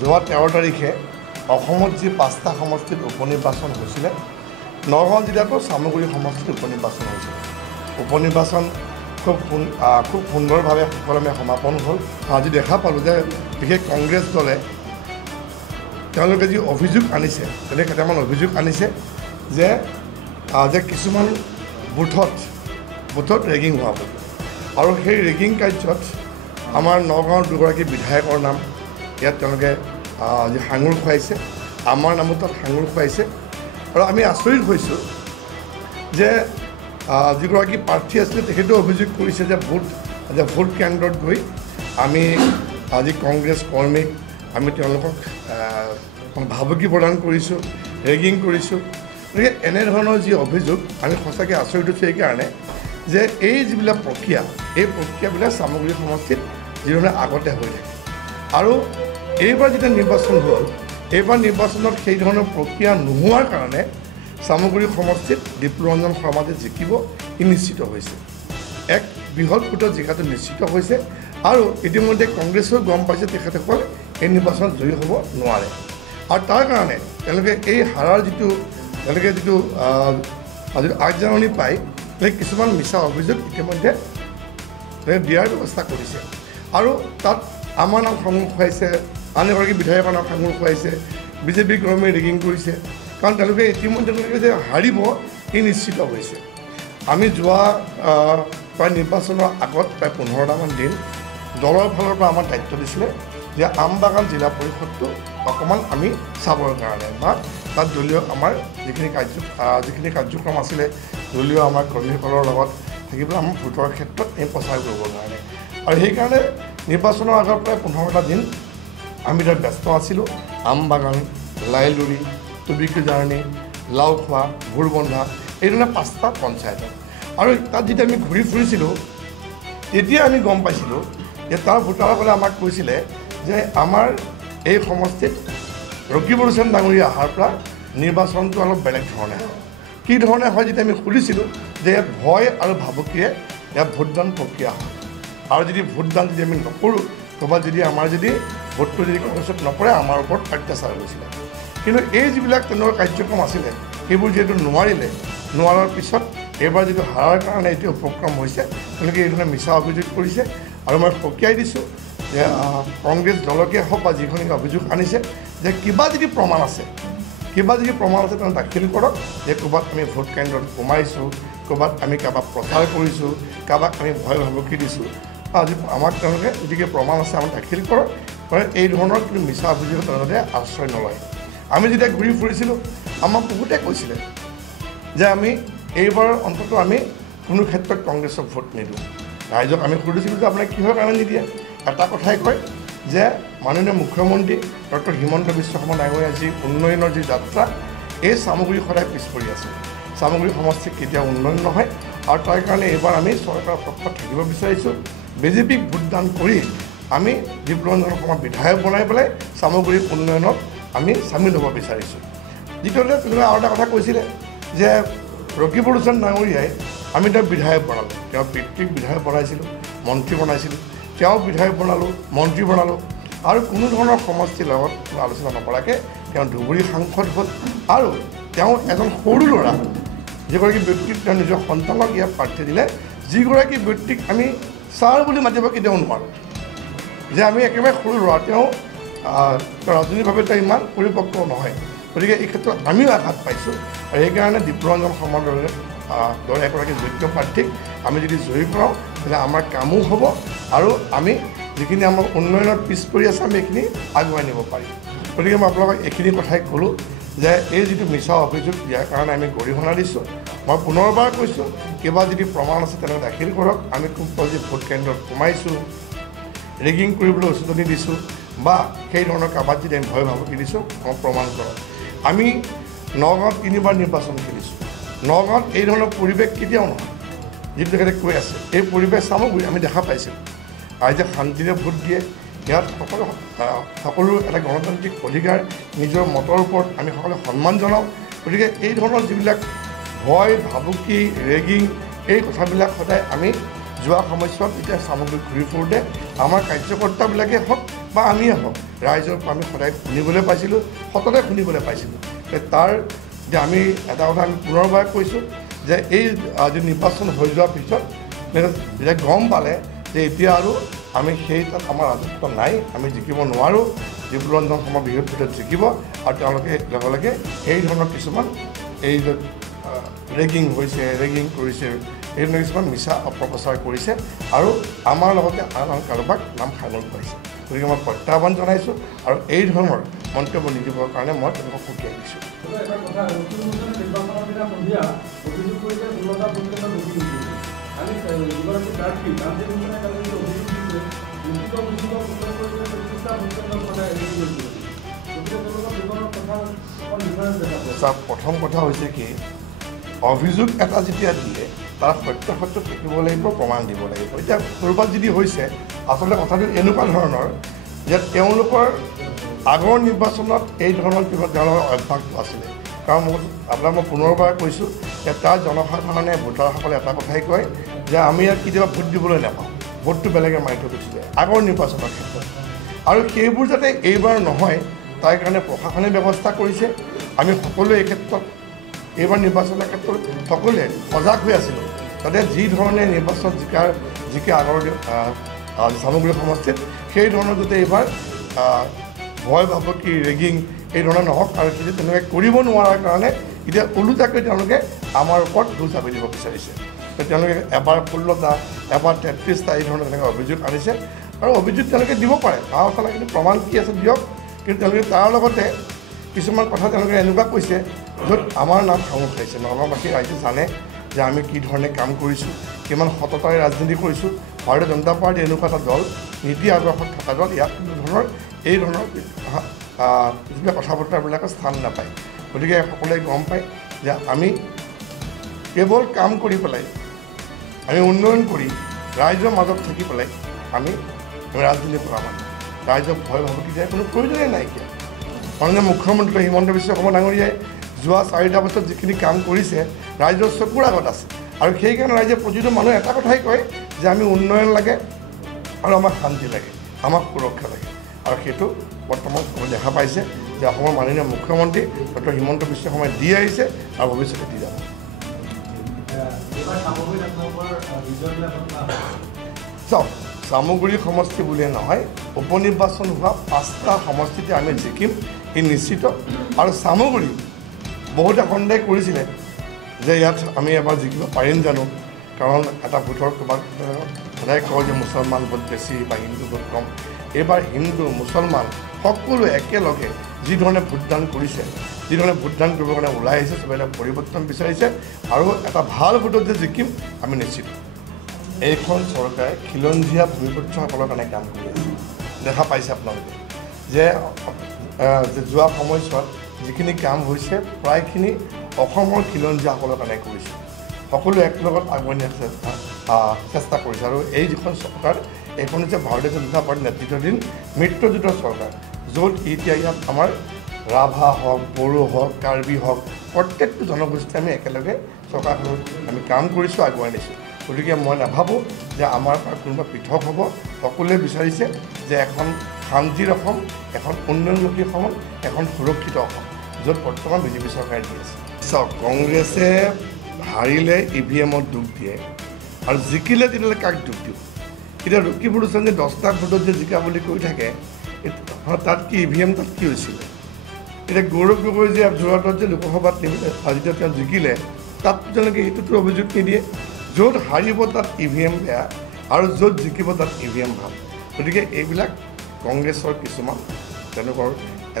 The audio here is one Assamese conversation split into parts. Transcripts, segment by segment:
যোৱা 13 তাৰিখে অসমত যি 5টা সমষ্টিত উপনিৰ্বাচন হৈছিলে নগাঁও জিলাতো চামগুৰি সমষ্টিত উপনিৰ্বাচন হৈছিল। উপনিৰ্বাচন খুব সুন্দৰভাৱে সুকলমে সমাপন হ'ল। আজি দেখা পালোঁ যে বিশেষ কংগ্ৰেছ দলে তেওঁলোকে যি অভিযোগ আনিছে তেনে কেইটামান অভিযোগ আনিছে যে কিছুমান বুথত ৰেগিং হোৱা বুলি আৰু সেই ৰেগিং কাৰ্যত আমাৰ নগাঁৱৰ দুগৰাকী বিধায়কৰ নাম ইয়াত তেওঁলোকে আজি সাঙুৰ খুৱাইছে, আমাৰ নামো তাত সাঙুৰ খুৱাইছে। আৰু আমি আচৰিত হৈছোঁ যে যিগৰাকী প্ৰাৰ্থী আছিলে তেখেতেও অভিযোগ কৰিছে যে ভোট কেন্দ্ৰত গৈ আমি আজি কংগ্ৰেছ কৰ্মীক আমি তেওঁলোকক ভাবুকি প্ৰদান কৰিছোঁ, ৰেগিং কৰিছোঁ। গতিকে এনেধৰণৰ যি অভিযোগ আমি সঁচাকৈ আচৰিত হৈছোঁ এইকাৰণে যে এই যিবিলাক প্ৰক্ৰিয়া এই প্ৰক্ৰিয়াবিলাক চামগুৰি সমষ্টিত যিধৰণে আগতে হৈ থাকে আৰু এইবাৰ যেতিয়া নিৰ্বাচন হ'ল এইবাৰ নিৰ্বাচনত সেই ধৰণৰ প্ৰক্ৰিয়া নোহোৱাৰ কাৰণে চামগুৰি সমষ্টিত ডিপ্লুৰঞ্জন শৰ্মাই জিকিব ই নিশ্চিত হৈছে। এক বৃহৎ ভোটত জিকাটো নিশ্চিত হৈছে আৰু ইতিমধ্যে কংগ্ৰেছেও গম পাইছে তেখেতসকল এই নিৰ্বাচনত জয়ী হ'ব নোৱাৰে আৰু তাৰ কাৰণে তেওঁলোকে এই হাৰাৰ যিটো আগজাননী পায় সেই কিছুমান মিছা অভিযোগ ইতিমধ্যে দিয়াৰ ব্যৱস্থা কৰিছে আৰু তাত আমাৰ নাম সাঙুৰ খুৱাইছে, আন এগৰাকী বিধায়কৰ নাম সাঙুৰ খুৱাইছে, বিজেপি কৰ্মীয়ে ৰেগিং কৰিছে। কাৰণ তেওঁলোকে ইতিমধ্যে যে হাৰিব ই নিশ্চিত হৈছে। আমি যোৱা প্ৰায় নিৰ্বাচনৰ আগত প্ৰায় 15টামান দিন দলৰ ফালৰ পৰা আমাৰ দায়িত্ব দিছিলে যে আমবাগান জিলা পৰিষদটো অকণমান আমি চাবৰ কাৰণে বা তাত দলীয় আমাৰ যিখিনি কাৰ্যক্ৰম আছিলে দলীয় আমাৰ কৰ্মীসকলৰ লগত থাকিবলৈ আমাৰ ভোটৰ ক্ষেত্ৰত এই প্ৰচাৰ কৰিবৰ কাৰণে আৰু সেইকাৰণে নিৰ্বাচনৰ আগৰ প্ৰায় 15টা দিন আমি তাত ব্যস্ত আছিলোঁ। আমবাগান, লাইলুৰি, টুবিকুজাৰণি, লাওখোৱা, ভোৰবন্ধা এইধৰণে 5টা পঞ্চায়তত আৰু তাত যেতিয়া আমি ঘূৰি ফুৰিছিলোঁ তেতিয়া আমি গম পাইছিলোঁ যে তাৰ ভোটাৰসকলে আমাক কৈছিলে যে আমাৰ এই সমষ্টিত ৰকিবুল হুছেইন ডাঙৰীয়া অহাৰ পৰা নিৰ্বাচনটো অলপ বেলেগ ধৰণে হয়। কি ধৰণে হয় যেতিয়া আমি সুধিছিলোঁ যে ইয়াত ভয় আৰু ভাবুকিৰে ইয়াত ভোটদান প্ৰক্ৰিয়া হয় আৰু যদি ভোটদান যদি আমি নকৰোঁ ক'ৰবাত যদি আমাৰ ভোটটো যদি কংগ্ৰেছত নপৰে আমাৰ ওপৰত অত্যাচাৰ হৈছিলে। কিন্তু এই যিবিলাক তেনেকুৱা কাৰ্যক্ৰম আছিলে সেইবোৰ যিহেতু নোৱাৰাৰ পিছত এইবাৰ যিটো হাৰাৰ কাৰণে এইটো উপক্ৰম হৈছে তেওঁলোকে এইধৰণে মিছা অভিযোগ কৰিছে আৰু মই সকীয়াই দিছোঁ যে কংগ্ৰেছ দলকে হওক বা যিখিনি অভিযোগ আনিছে যে কিবা যদি প্ৰমাণ আছে তেওঁ দাখিল কৰক যে ক'ৰবাত আমি ভোট কেন্দ্ৰত সোমাইছোঁ, ক'ৰবাত আমি কাৰোবাক প্ৰচাৰ কৰিছোঁ, কাৰোবাক আমি ভয় ভাবুকি দিছোঁ, আজি আমাক তেওঁলোকে যদি প্ৰমাণ আছে আমাক দাখিল কৰক। মানে এই ধৰণৰ কিন্তু মিছা অভিযোগ তেওঁলোকে আশ্ৰয় নলয়। আমি যেতিয়া ঘূৰি ফুৰিছিলোঁ আমাক বহুতে কৈছিলে যে আমি এইবাৰ অন্ততঃ আমি কোনো ক্ষেত্ৰত কংগ্ৰেছক ভোট নিদিওঁ। ৰাইজক আমি সুধিছিলোঁ যে আপোনাক কিহৰ কাৰণে নিদিয়ে? এটা কথাই কয় যে মাননীয় মুখ্যমন্ত্ৰী ডক্টৰ হিমন্ত বিশ্ব শৰ্মা ডাঙৰীয়াৰ যি উন্নয়নৰ যি যাত্ৰা এই চামগুৰি সদায় পিছ পৰি আছে। চামগুৰি সমষ্টিত কেতিয়াও উন্নয়ন নহয় আৰু তাৰ কাৰণে এইবাৰ আমি চৰকাৰৰ পক্ষত থাকিব বিচাৰিছোঁ। বিজেপিক ভোটদান কৰি আমি ডিপ্লুৰঞ্জন শৰ্মাক বিধায়ক বনাই পেলাই চামগুৰিৰ উন্নয়নত আমি চামিল হ'ব বিচাৰিছোঁ। দ্বিতীয়তে তেওঁলোকে আৰু এটা কথা কৈছিলে যে ৰকিবুল হুছেইন ডাঙৰীয়াই আমি তেওঁক বিধায়ক বনালোঁ, তেওঁৰ পিতৃক বিধায়ক বনাইছিলোঁ, মন্ত্ৰী বনাইছিলোঁ, তেওঁ বিধায়ক বনালোঁ, মন্ত্ৰী বনালোঁ আৰু কোনো ধৰণৰ সমষ্টিৰ লগত কোনো আলোচনা নকৰাকৈ তেওঁ ধুবুৰী সাংসদ হ'ল আৰু তেওঁ এজন সৰু ল'ৰা যিগৰাকী ব্যক্তিক তেওঁ নিজৰ সন্তানক ইয়াত প্ৰাৰ্থী দিলে, যিগৰাকী ব্যক্তিক আমি ছাৰ বুলি মাতিব কেতিয়াও নোৱাৰোঁ, যে আমি একেবাৰে সৰু ল'ৰা, তেওঁ ৰাজনৈতিকভাৱে তেওঁ ইমান পৰিপক্ক নহয়। গতিকে এই ক্ষেত্ৰত আমিও আঘাত পাইছোঁ আৰু সেইকাৰণে ডিপ্লুৰঞ্জন শৰ্মাৰ দৰে এগৰাকী যোগ্য প্ৰাৰ্থীক আমি যদি জয়ী কৰাওঁ তেতিয়াহ'লে আমাৰ কামো হ'ব আৰু আমি যিখিনি আমাৰ উন্নয়নত পিছ পৰি আছে আমি এইখিনি আগুৱাই নিব পাৰিম। গতিকে মই আপোনালোকক এইখিনি কথাই ক'লোঁ যে এই যিটো মিছা অভিযোগ দিয়াৰ কাৰণে আমি গৰিহণা দিছোঁ। মই পুনৰবাৰ কৈছোঁ কিবা যদি প্ৰমাণ আছে তেনেকৈ দাখিল কৰক। আমি খুব সহজে ভোট কেন্দ্ৰত সোমাইছোঁ, ৰেগিং কৰিবলৈ উচতনি দিছোঁ বা সেই ধৰণৰ কাবাত যদি আমি ভয় ভাবুকি দিছোঁ মই প্ৰমাণ কৰক। আমি নগাঁৱত 3বাৰ নিৰ্বাচন খেলিছোঁ। নগাঁৱত এই ধৰণৰ পৰিৱেশ কেতিয়াও নহয় যিটো তেখেতে কৈ আছে। এই পৰিৱেশ চামগুৰি আমি দেখা পাইছিলোঁ। ৰাইজে শান্তিৰে ভোট দিয়ে। ইয়াত সকলো এটা গণতান্ত্ৰিক অধিকাৰ, নিজৰ মতৰ ওপৰত আমি সকলোৱে সন্মান জনাওঁ। গতিকে এই ধৰণৰ যিবিলাক ভয় ভাবুকি ৰেগিং এই কথাবিলাক সদায় আমি যোৱা সময়ছোৱাত এতিয়া সামগ্ৰী ঘূৰি ফুৰোঁতে আমাৰ কাৰ্যকৰ্তাবিলাকে হওক বা আমিয়ে হওক ৰাইজৰ পৰা আমি সদায় শুনিবলৈ পাইছিলোঁ, সততে শুনিবলৈ পাইছিলোঁ। তাৰ যে আমি এটা কথা আমি পুনৰবাৰ কৈছোঁ যে এই আজি নিৰ্বাচন হৈ যোৱাৰ পিছত যেতিয়া গম পালে যে এতিয়া আৰু আমি সেই তাত আমাৰ ৰাজত্ব নাই, আমি জিকিব নোৱাৰোঁ, ডিব্ৰুৰঞ্জন শৰ্মা বিহুৰ ভিতৰত জিকিব আৰু তেওঁলোকে লগে লগে এই ধৰণৰ কিছুমান এই যে ৰেগিং হৈছে, ৰেগিং কৰিছে, এই ধৰণৰ কিছুমান মিছা অপপ্ৰচাৰ কৰিছে আৰু আমাৰ লগতে আন আন কাৰোবাক নাম সাঙুৰি পাইছে। গতিকে মই প্ৰত্যাহ্বান জনাইছোঁ আৰু এই ধৰণৰ মন্তব্য নিদিবৰ কাৰণে মই তেওঁলোকক সুকীয়াই দিছোঁ। প্ৰথম কথা হৈছে কি, অভিযোগ এটা যেতিয়া দিয়ে তাৰ সত্যাসত্য থাকিব লাগিব, প্ৰমাণ দিব লাগিব। এতিয়া ক'ৰবাত যদি হৈছে আচলতে কথাটো এনেকুৱা ধৰণৰ যে তেওঁলোকৰ আগৰ নিৰ্বাচনত এই ধৰণৰ কিবা তেওঁলোকৰ অভ্যাসটো আছিলে। কাৰণ আপোনাক মই পুনৰবাৰ কৈছোঁ যে তাৰ জনসাধাৰণে ভোটাৰসকলে এটা কথাই কয় যে আমি ইয়াত কেতিয়াবা ভোট দিবলৈ নাপাওঁ, ভোটটো বেলেগে মাৰি থৈ গুচি যায় আগৰ নিৰ্বাচনৰ ক্ষেত্ৰত। আৰু সেইবোৰ যাতে এইবাৰ নহয় তাৰ কাৰণে প্ৰশাসনে ব্যৱস্থা কৰিছে। আমি সকলোৱে এই ক্ষেত্ৰত এইবাৰ নিৰ্বাচনৰ ক্ষেত্ৰত সকলোৱে সজাগ হৈ আছিলোঁ যাতে যি ধৰণে নিৰ্বাচন জিকে আগৰ সামগ্ৰী সমষ্টিত সেই ধৰণৰ যাতে এইবাৰ ভয় ভাবুকি, ৰেগিং এই ধৰণৰ নহওক। আৰু সেইটো তেনেকৈ কৰিব নোৱাৰাৰ কাৰণে এতিয়া ওলোটাকৈ তেওঁলোকে আমাৰ ওপৰত দোষ জাপি দিব বিচাৰিছে। তেওঁলোকে এবাৰ 16টা, এবাৰ 33টা এই ধৰণৰ তেনেকৈ অভিযোগ আনিছে আৰু অভিযোগ তেওঁলোকে দিব পাৰে, তাৰ কথা কিন্তু প্ৰমাণ কি আছে দিয়ক। কিন্তু তেওঁলোকে তাৰ লগতে কিছুমান কথা তেওঁলোকে এনেকুৱা কৈছে য'ত আমাৰ নাম সাঙুৰ খাইছে। নগাঁওবাসী ৰাইজে জানে যে আমি কি ধৰণে কাম কৰিছোঁ, কিমান সততাৰে ৰাজনীতি কৰিছোঁ। ভাৰতীয় জনতা পাৰ্টী এনেকুৱা এটা দল, নীতি আদৰ্শত থকা দল, ইয়াত কোনো ধৰণৰ এই ধৰণৰ যিবিলাক কথা বতৰাবিলাকৰ স্থান নাপায়। গতিকে সকলোৱে গম পায় যে আমি কেৱল কাম কৰি পেলাই, আমি উন্নয়ন কৰি ৰাইজৰ মাজত থাকি পেলাই আমি ৰাজনীতি কৰা মানুহ। ৰাইজক ভয় ভাবুকি দিয়াৰ কোনো প্ৰয়োজনেই নাইকিয়া। মাননীয় মুখ্যমন্ত্ৰী হিমন্ত বিশ্ব শৰ্মা ডাঙৰীয়াই যোৱা 4টা বছৰত যিখিনি কাম কৰিছে ৰাইজৰ চকুৰ আগত আছে। আৰু সেইকাৰণে ৰাইজে প্ৰতিটো মানুহে এটা কথাই কয় যে আমি উন্নয়ন লাগে আৰু আমাক শান্তি লাগে, আমাক সুৰক্ষা লাগে। আৰু সেইটো বৰ্তমান দেখা পাইছে যে অসমৰ মাননীয় মুখ্যমন্ত্ৰী ডক্টৰ হিমন্ত বিশ্ব শৰ্মাই দি আহিছে আৰু ভৱিষ্যতে দি যাব। চাওক, চামগুৰি সমষ্টি বুলিয়ে নহয়, উপ নিৰ্বাচন হোৱা 5টা সমষ্টিতে আমি জিকিম ই নিশ্চিত। আৰু চামগুৰি বহুতে সন্দেহ কৰিছিলে যে ইয়াত আমি এবাৰ জিকিব পাৰিম জানো, কাৰণ এটা ভোটৰ ক'ৰবাত সদায় কয় যে মুছলমান ভোট বেছি বা হিন্দু ভোট কম। এইবাৰ হিন্দু মুছলমান সকলোৱে একেলগে যিধৰণে ভোটদান কৰিছে, যিধৰণে ভোটদান কৰিবৰ কাৰণে ওলাই আহিছে, চবেই পৰিৱৰ্তন বিচাৰিছে আৰু এটা ভাল ভোটত যে জিকিম আমি নিশ্চিত। এইখন চৰকাৰে খিলঞ্জীয়া ভূমিপুত্ৰসকলৰ কাৰণে কাম কৰি আছে। দেখা পাইছে আপোনালোকে যে যোৱা সময়ছোৱাত যিখিনি কাম হৈছে প্ৰায়খিনি অসমৰ খিলঞ্জীয়াসকলৰ কাৰণে কৰিছে। সকলোৱে একলগত আগুৱাই নিয়াৰ চেষ্টা কৰিছে। আৰু এই যিখন চৰকাৰ, এইখন হৈছে ভাৰতীয় জনতা পাৰ্টীৰ নেতৃত্বাধীন মিত্ৰজোঁটৰ চৰকাৰ, য'ত এতিয়া ইয়াত আমাৰ ৰাভা হওক, বড়ো হওক, কাৰ্বি হওক, প্ৰত্যেকটো জনগোষ্ঠী আমি একেলগে চৰকাৰখনত আমি কাম কৰিছোঁ, আগুৱাই নিছোঁ। গতিকে মই নাভাবোঁ যে আমাৰ পৰা কোনোবা পৃথক হ'ব। সকলোৱে বিচাৰিছে যে এখন শান্তিৰ অসম, এখন উন্নয়নমুখী অসম, এখন সুৰক্ষিত অসম, য'ত বৰ্তমান বিজেপি চৰকাৰে দি আছে। চাওক, কংগ্ৰেছে হাৰিলে EVM-ত দুখ দিয়ে আৰু জিকিলে তেতিয়াহ'লে কাক দুখ দিব? এতিয়া লক্ষীপুৰ যে 10টা ভোটত যে জিকা বুলি কৈ থাকে, তাত কি EVM তাত কি হৈছিলে? এতিয়া গৌৰৱ গগৈ যে যোৰহাটত যে লোকসভাত যেতিয়া তেওঁ জিকিলে, তাত তেওঁলোকে সেইটোতো অভিযোগ নিদিয়ে। য'ত হাৰিব তাত EVM বেয়া আৰু য'ত জিকিব তাত EVM ভাল। গতিকে এইবিলাক কংগ্ৰেছৰ কিছুমান তেওঁলোকৰ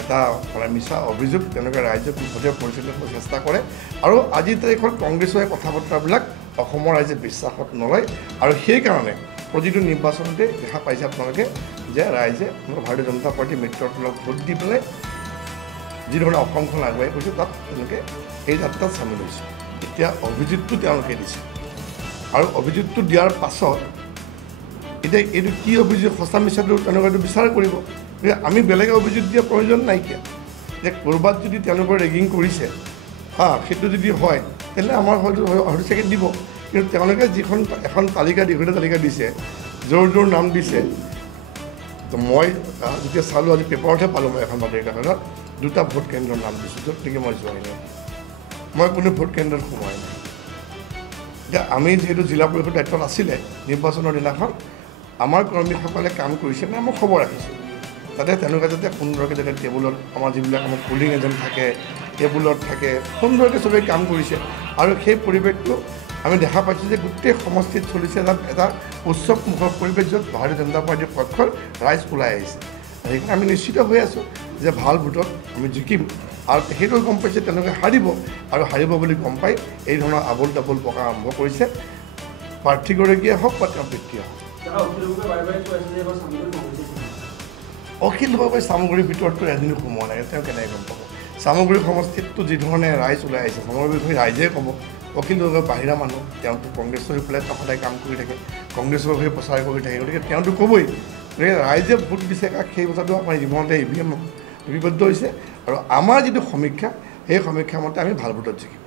এটা মানে মিছা অভিযোগ, তেওঁলোকে ৰাইজক বিপদে পৰিচালিত কৰিবলৈ চেষ্টা কৰে। আৰু আজিৰ তাৰিখত কংগ্ৰেছৰ কথা বতৰাবিলাক অসমৰ ৰাইজে বিশ্বাসত নলয়। আৰু সেইকাৰণে প্ৰতিটো নিৰ্বাচনতে দেখা পাইছে আপোনালোকে যে ৰাইজে ভাৰতীয় জনতা পাৰ্টীৰ মিত্ৰসকলক ভোট দি পেলাই যিধৰণে অসমখন আগুৱাই গৈছে তাত তেওঁলোকে এই যাত্ৰাত চামিল হৈছে। এতিয়া অভিযোগটো তেওঁলোকে দিছে আৰু অভিযোগটো দিয়াৰ পাছত এতিয়া এইটো কি অভিযোগ, সঁচা মিছাটো তেওঁলোকে এইটো বিচাৰ কৰিব। গতিকে আমি বেলেগে অভিযোগ দিয়াৰ প্ৰয়োজন নাইকিয়া। যে ক'ৰবাত যদি তেওঁলোকৰ ৰেগিং কৰিছে, সেইটো যদি হয় তেতিয়াহ'লে আমাৰ হয়তো চাগে দিব। কিন্তু তেওঁলোকে যিখন এখন তালিকা দীঘলীয়া তালিকা দিছে যোৰ নাম দিছে তো মই যেতিয়া চালোঁ আজি পেপাৰতহে পালোঁ মই এখন বাতৰি কাকতত 2টা ভোট কেন্দ্ৰৰ নাম দিছোঁ য'ত নেকি মই যোৱাই নাই মই কোনো ভোট কেন্দ্ৰত সোমোৱাই নাই এতিয়া আমি যিহেতু জিলা পৰিষদৰ দায়িত্বত আছিলে নিৰ্বাচনৰ দিনাখন আমাৰ কৰ্মীসকলে কাম কৰিছে মানে মই খবৰ ৰাখিছোঁ তাতে তেনেকুৱা যাতে সুন্দৰকৈ যাতে টেবুলত আমাৰ যিবিলাক আমাৰ পুলিং এজেণ্ট থাকে টেবুলত থাকে সুন্দৰকৈ চবেই কাম কৰিছে আৰু সেই পৰিৱেশটো আমি দেখা পাইছোঁ যে গোটেই সমষ্টিত চলিছে এটা উৎসৱমুখৰ পৰিৱেশ য'ত ভাৰতীয় জনতা পাৰ্টীৰ পক্ষৰ ৰাইজ ওলাই আহিছে সেইকাৰণে আমি নিশ্চিত হৈ আছোঁ যে ভাল ভোটত আমি জিকিম আৰু সেইটো গম পাইছে তেওঁলোকে হাৰিব আৰু হাৰিব বুলি গম পাই এই ধৰণৰ আবোল তাবোল পকা আৰম্ভ কৰিছে প্ৰাৰ্থীগৰাকীয়ে হওক বা তেওঁৰ পিতৃয়ে হওক অখিল গগৈ চামগুৰিৰ ভিতৰততো এদিনো সোমোৱা নাই তেওঁ কেনেকৈ গম পাব চামগুৰি সমষ্টিততো যিধৰণে ৰাইজ ওলাই আহিছে চামগুৰিৰ বিষয়ে ৰাইজে ক'ব অখিল গগৈ বাহিৰা মানুহ তেওঁতো কংগ্ৰেছৰ হৈ পেলাই তেওঁ সদায় কাম কৰি থাকে কংগ্ৰেছৰ হৈ প্ৰচাৰ কৰি থাকে গতিকে তেওঁতো ক'বই গতিকে ৰাইজে ভোট দিছে সেই কথাটো আমাৰ ইতিমধ্যে EVM লিপিবদ্ধ হৈছে আৰু আমাৰ যিটো সমীক্ষা সেই সমীক্ষা মতে আমি ভাল ভোটত জিকিম